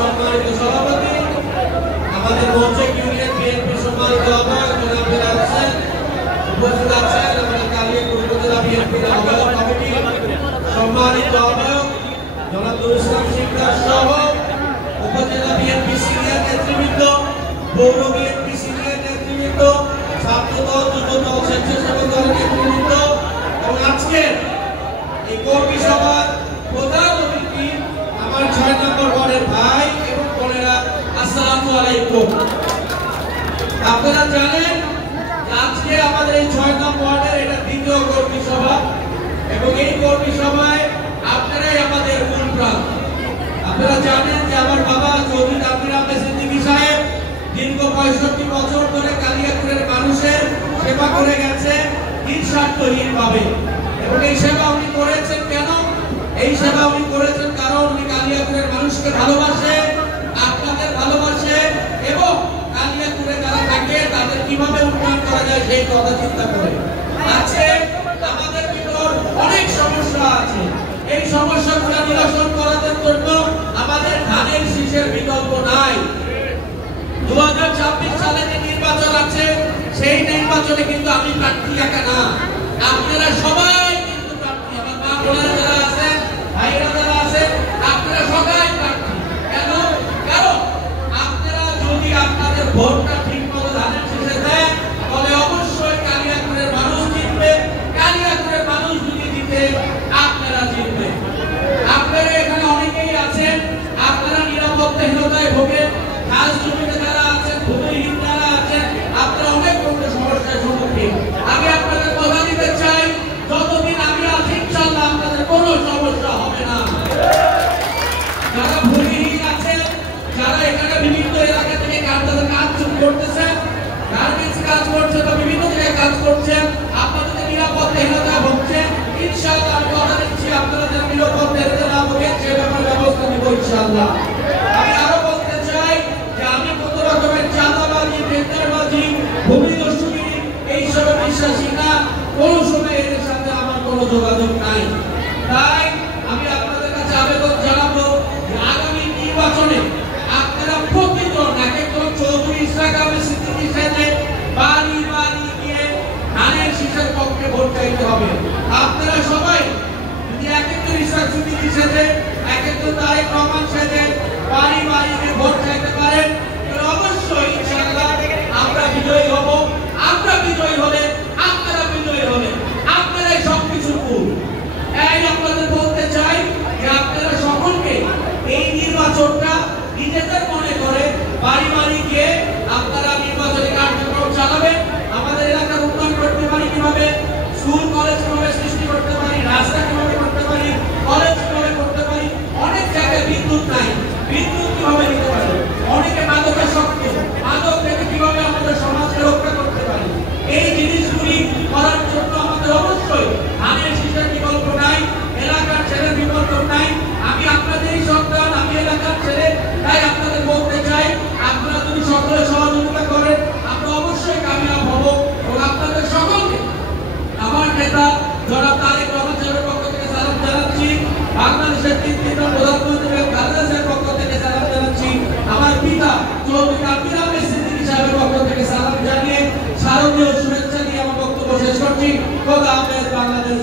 সম্মানিত সভাপতি, আমাদের মঞ্চে ইউনিয়ন বিএনপি সম্মানিত আহ্বায়ক জনাব বেলাল হোসেন উপস্থিত আছেন, আমাদের কালিয়াকৈর উপজেলা বিএনপির আহ্বায়ক কমিটি সম্মানিত আহ্বায়ক জনাব নুরুল ইসলাম শিকদার সহ উপজেলা বিএনপি সিনিয়র নেতৃবৃন্দ, পৌর বিএনপি সিনিয়র নেতৃবৃন্দ, ছাত্রদল, যুবদল, স্বেচ্ছাসেবক দলের নেতৃবৃন্দ এবং আজকের এই কর্মী সভার প্রধান অতিথি আমার ৬ নম্বর ওয়ার্ডের ভাই এবং বোনেরা, আসসালামু আলাইকুম। আপনারা জানেন আজকে আমাদের এই ৬ নম্বর ওয়ার্ডের এটা দ্বিতীয় কর্মী সভা এবং এই কর্মী সভায় আপনারাই আমাদের মূল প্রাণ। আপনারা জানেন যে আমার বাবা চৌধুরী আমির আহমেদ সিদ্দিকী সাহেব দীর্ঘ ৬৫ বছর ধরে কালিয়াকৈরের মানুষের সেবা করে গেছে নিঃস্বার্থহীনভাবে এবং এই সেবা উনি করেছেন কেন? এই সেবা উনি করেছেন কারণ উনি কালিয়াকৈরের মানুষকে ভালোবাসে, আপনাদের ভালোবাসে এবং কালিয়াকৈরে যারা থাকে তাদের কিভাবে উন্নয়ন করা যায় সেই কথা চিন্তা করে। আজকে আমাদের ভিতর অনেক সমস্যা আছে, এই সমস্যাগুলো নিরসন করার জন্য আমাদের ধানের শীষের বিকল্প নাই। 2026 সালে যে নির্বাচন আছে সেই নির্বাচনে কিন্তু আমি প্রার্থী একা না, আপনারা সবাই কিন্তু প্রার্থী। আমার মা বোনেরা যারা আছেন, ভাইরা যারা আছেন, আপনারা সবাই প্রার্থী। কেন? কারণ আপনারা যদি আপনাদের ভোটটা ঠিক মতো ধানের শীষে দেন তাহলে অবশ্যই কালিয়াকৈরের মানুষ জিতবে। কালিয়াকৈরের মানুষ যদি জিতে আপনারা জিতবেন। আপনারা এখানে অনেকেই আছেন, আপনারা নিরাপত্তাহীনতায় ভোগেন, খাস জমিতে যারা আছেন, ভূমিহীন যারা আছেন, আপনারা অনেক রকমের সমস্যার সম্মুখীন। আমি আপনাদের কথা দিতে চাই, যতদিন আমি আছি ইনশাআল্লাহ আপনাদের কোনো সমস্যা হবে না। যারা ভূমিহীন আছেন, যারা এখানে বিভিন্ন এলাকা থেকে কাজ করতেছেন, গার্মেন্টস কাজ করছেন বা বিভিন্ন জায়গায় কাজ করছেন, আপনাদের নিরাপত্তাহীনতায় ভুগছেন, ইনশাআল্লাহ আমি কথা দিচ্ছি আপনারা যেন নিরাপত্তাহীনতা না ভোগেন সে ব্যাপারে ব্যবস্থা নিব ইনশাআল্লাহ। আমি আরো বলতে চাই যে আমি কত রকমের চাঁদাবাজি, টেন্ডারবাজি, ভূমিদস্যুগিরি এইসবে বিশ্বাসী না, কোনো সময় এদের সাথে আমার কোনো যোগাযোগ নাই। তাই আমি আপনাদের কাছে আবেদন জানাবো যে আগামী নির্বাচনে আপনারা প্রতিজন এক একজন চৌধুরী ইসরাক আহমেদ সিদ্দিকী সাহেব বাড়ি বাড়ি গিয়ে ধানের শীষের পক্ষে ভোট চাইতে হবে। আপনারা সবাই যদি এক একজন ইসরাক সিদ্দিকী সাহেব, এক একজন তারেক রহমান সাহেব বাড়ি বাড়ি গিয়ে ভোট চাইতে পারেন, তাহলে অবশ্যই ইনশাআল্লাহ আমরা বিজয়ী হব। আমরা বিজয়ী হলে আপনারা বিজয়ী হলে আপনারাই সবকিছুর মূল। এই আপনাদের বলতে চাই যে আপনারা সকলকে এই নির্বাচনটা নিজেদের মনে করে বাড়ি বাড়ি গিয়ে আপনারা নির্বাচনী কার্যক্রম চালাবেন। আমাদের এলাকার উন্নয়ন করতে পারি কিভাবে, স্কুল কলেজ কিভাবে সৃষ্টি করতে পারি, রাস্তা কিভাবে করতে পারি, কলেজ কিভাবে করতে পারি, অনেক জায়গায় বিদ্যুৎ নাই, বিদ্যুৎ কিভাবে দিতে পারি, অনেকে মাদকাসক্ত, মাদক থেকে কিভাবে আমাদের সমাজকে রক্ষা করতে পারি, এই জিনিসগুলি করার জন্য আমাদের অবশ্যই ধানের শীষের বিকল্প নাই, এলাকার ছেলের বিকল্প নাই। আমি আপনাদেরই সন্তান, আমি এলাকার ছেলে, তাই আপনাদের বলতে চাই আপনারা যদি সকলে সহযোগিতা করেন আমরা অবশ্যই কামিয়াব হব এবং আপনাদের সকলকে আমার নেতা জনাব তারেক রহমান সাহেবের পক্ষ থেকে সালাম জানাচ্ছি, বাংলাদেশের তৃতীয় প্রধানমন্ত্রী খালেদা জিয়ার পক্ষ থেকে সালাম জানাচ্ছি, আমার পিতা চৌধুরী আমির আহমেদ সিদ্দিকী সাহেবের পক্ষ থেকে সালাম জানিয়ে শারদীয় শুভেচ্ছা দিয়ে আমার বক্তব্য শেষ করছি। খোদা হাফেজ। বাংলাদেশ।